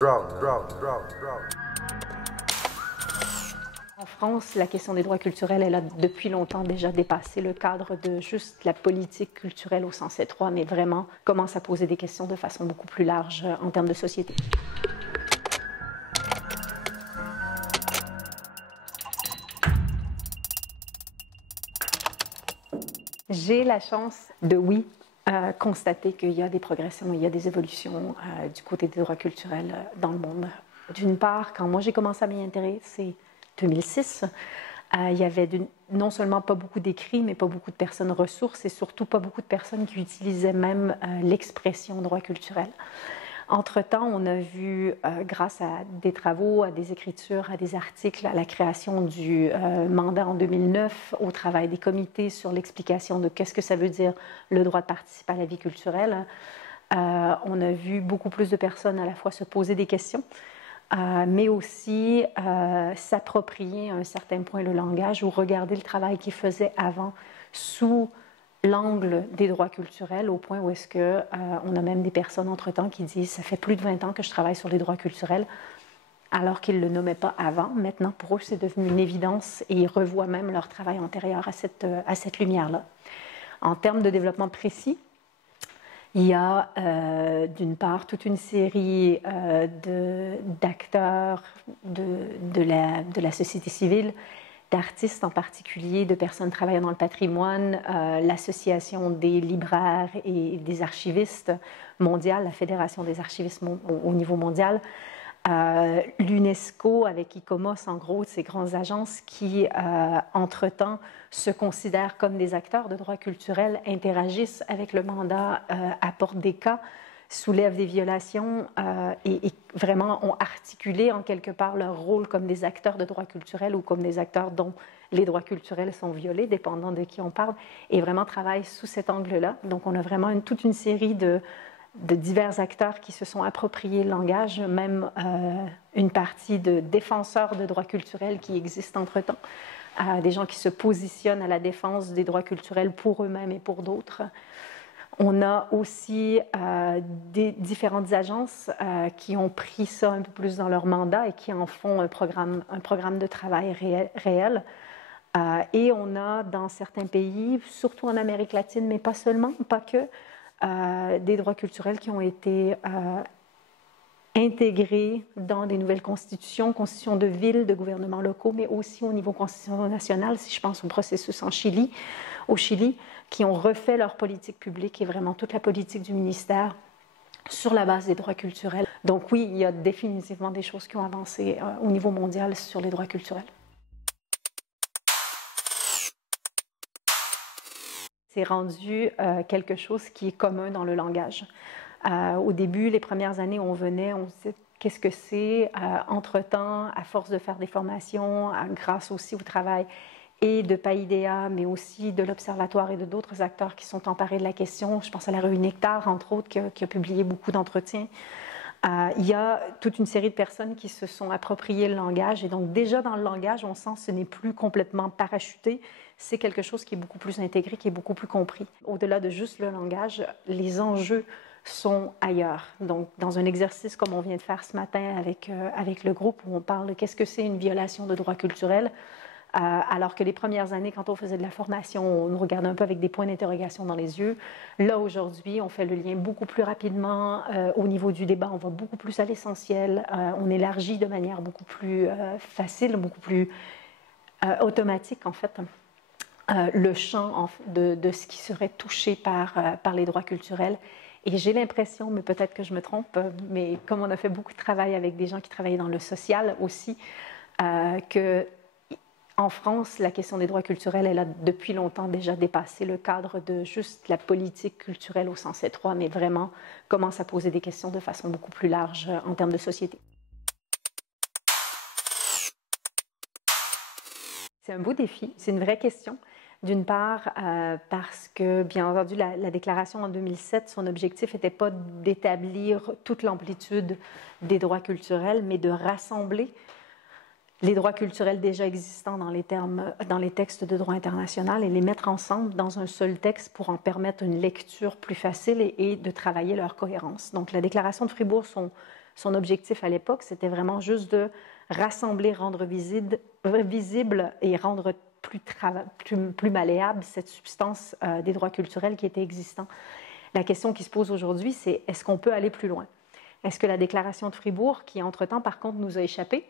En France, la question des droits culturels, elle a depuis longtemps déjà dépassé le cadre de juste la politique culturelle au sens étroit, mais vraiment commence à poser des questions de façon beaucoup plus large en termes de société. J'ai la chance de, oui, constater qu'il y a des progressions, il y a des évolutions du côté des droits culturels dans le monde. D'une part, quand moi j'ai commencé à m'y intéresser, 2006, il y avait non seulement pas beaucoup d'écrits, mais pas beaucoup de personnes ressources et surtout pas beaucoup de personnes qui utilisaient même l'expression droit culturel. Entre-temps, on a vu, grâce à des travaux, à des écritures, à des articles, à la création du mandat en 2009, au travail des comités sur l'explication de qu'est-ce que ça veut dire le droit de participer à la vie culturelle, on a vu beaucoup plus de personnes à la fois se poser des questions, mais aussi s'approprier à un certain point le langage ou regarder le travail qu'ils faisaient avant sous l'angle des droits culturels, au point où est-ce que on a même des personnes entre-temps qui disent « ça fait plus de 20 ans que je travaille sur les droits culturels », alors qu'ils ne le nommaient pas avant. Maintenant, pour eux, c'est devenu une évidence et ils revoient même leur travail antérieur à cette lumière-là. En termes de développement précis, il y a d'une part toute une série d'acteurs de la société civile, d'artistes en particulier, de personnes travaillant dans le patrimoine, l'Association des libraires et des archivistes mondiale, la Fédération des archivistes au niveau mondial, l'UNESCO avec ICOMOS, en gros, ces grandes agences qui, entre-temps, se considèrent comme des acteurs de droits culturels, interagissent avec le mandat, apportent des cas, soulèvent des violations et vraiment ont articulé en quelque part leur rôle comme des acteurs de droits culturels ou comme des acteurs dont les droits culturels sont violés, dépendant de qui on parle, et vraiment travaillent sous cet angle-là. Donc on a vraiment toute une série de divers acteurs qui se sont appropriés le langage, même une partie de défenseurs de droits culturels qui existent entre-temps, des gens qui se positionnent à la défense des droits culturels pour eux-mêmes et pour d'autres. On a aussi des différentes agences qui ont pris ça un peu plus dans leur mandat et qui en font un programme de travail réel. Et on a dans certains pays, surtout en Amérique latine, mais pas seulement, pas que, des droits culturels qui ont été intégrés dans des nouvelles constitutions de villes, de gouvernements locaux, mais aussi au niveau constitution nationale, si je pense au processus au Chili, qui ont refait leur politique publique et vraiment toute la politique du ministère sur la base des droits culturels. Donc oui, il y a définitivement des choses qui ont avancé au niveau mondial sur les droits culturels. C'est rendu quelque chose qui est commun dans le langage. Au début, les premières années, on disait qu'est-ce que c'est. Entre-temps, à force de faire des formations, grâce aussi au travail et de PAIDEA, mais aussi de l'Observatoire et de d'autres acteurs qui sont emparés de la question. Je pense à la revue Nectar, entre autres, qui a publié beaucoup d'entretiens. Il y a toute une série de personnes qui se sont appropriées le langage. Et donc, déjà dans le langage, on sent que ce n'est plus complètement parachuté. C'est quelque chose qui est beaucoup plus intégré, qui est beaucoup plus compris. Au-delà de juste le langage, les enjeux sont ailleurs. Donc, dans un exercice comme on vient de faire ce matin avec le groupe, où on parle de qu'est-ce que c'est une violation de droits culturels, alors que les premières années, quand on faisait de la formation, on nous regardait un peu avec des points d'interrogation dans les yeux. Là, aujourd'hui, on fait le lien beaucoup plus rapidement. Au niveau du débat, on va beaucoup plus à l'essentiel. On élargit de manière beaucoup plus facile, beaucoup plus automatique, en fait, le champ de ce qui serait touché par les droits culturels. Et j'ai l'impression, mais peut-être que je me trompe, mais comme on a fait beaucoup de travail avec des gens qui travaillaient dans le social aussi, que en France, la question des droits culturels, elle a depuis longtemps déjà dépassé le cadre de juste la politique culturelle au sens étroit, mais vraiment commence à poser des questions de façon beaucoup plus large en termes de société. C'est un beau défi, c'est une vraie question. D'une part, parce que, bien entendu, la déclaration en 2007, son objectif n'était pas d'établir toute l'amplitude des droits culturels, mais de rassembler les droits culturels déjà existants dans les textes de droit international et les mettre ensemble dans un seul texte pour en permettre une lecture plus facile et de travailler leur cohérence. Donc, la déclaration de Fribourg, Son objectif à l'époque, c'était vraiment juste de rassembler, rendre visible et rendre plus malléable cette substance des droits culturels qui était existante. La question qui se pose aujourd'hui, c'est est-ce qu'on peut aller plus loin? Est-ce que la déclaration de Fribourg, qui entre-temps par contre nous a échappé,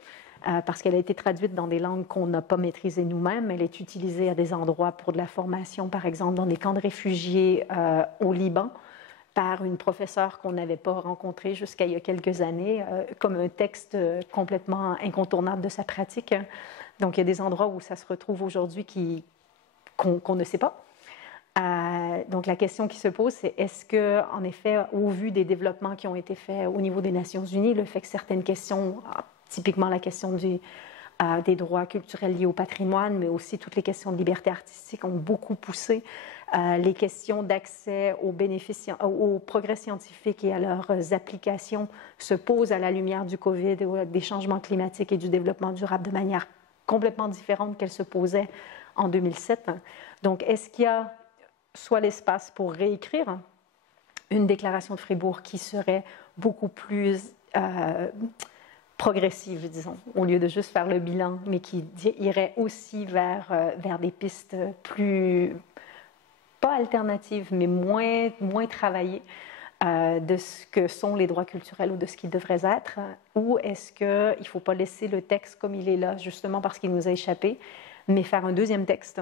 parce qu'elle a été traduite dans des langues qu'on n'a pas maîtrisées nous-mêmes, elle est utilisée à des endroits pour de la formation, par exemple dans des camps de réfugiés au Liban, par une professeure qu'on n'avait pas rencontrée jusqu'à il y a quelques années, comme un texte complètement incontournable de sa pratique. Donc il y a des endroits où ça se retrouve aujourd'hui qu'on ne sait pas. Donc la question qui se pose, c'est est-ce que, en effet, au vu des développements qui ont été faits au niveau des Nations Unies, le fait que certaines questions, typiquement la question des droits culturels liés au patrimoine, mais aussi toutes les questions de liberté artistique ont beaucoup poussé les questions d'accès aux progrès scientifiques et à leurs applications se posent à la lumière du COVID, des changements climatiques et du développement durable de manière complètement différente qu'elles se posaient en 2007. Donc, est-ce qu'il y a soit l'espace pour réécrire une déclaration de Fribourg qui serait beaucoup plus progressive, disons, au lieu de juste faire le bilan, mais qui irait aussi vers des pistes plus, pas alternatives, mais moins travaillées de ce que sont les droits culturels ou de ce qu'ils devraient être, ou est-ce qu'il ne faut pas laisser le texte comme il est là, justement parce qu'il nous a échappé, mais faire un deuxième texte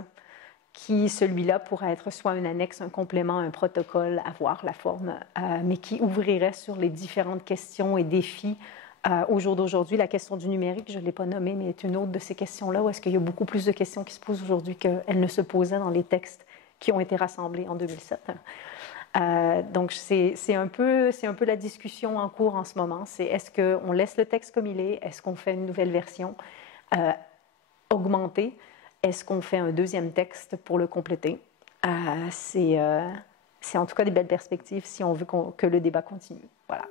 qui, celui-là, pourrait être soit une annexe, un complément, un protocole, avoir la forme, mais qui ouvrirait sur les différentes questions et défis. Au jour d'aujourd'hui, la question du numérique, je ne l'ai pas nommée, mais est une autre de ces questions-là, où est-ce qu'il y a beaucoup plus de questions qui se posent aujourd'hui qu'elles ne se posaient dans les textes qui ont été rassemblés en 2007. Donc, c'est un peu la discussion en cours en ce moment. C'est est-ce qu'on laisse le texte comme il est? Est-ce qu'on fait une nouvelle version augmentée? Est-ce qu'on fait un deuxième texte pour le compléter? C'est en tout cas des belles perspectives si on veut que le débat continue. Voilà.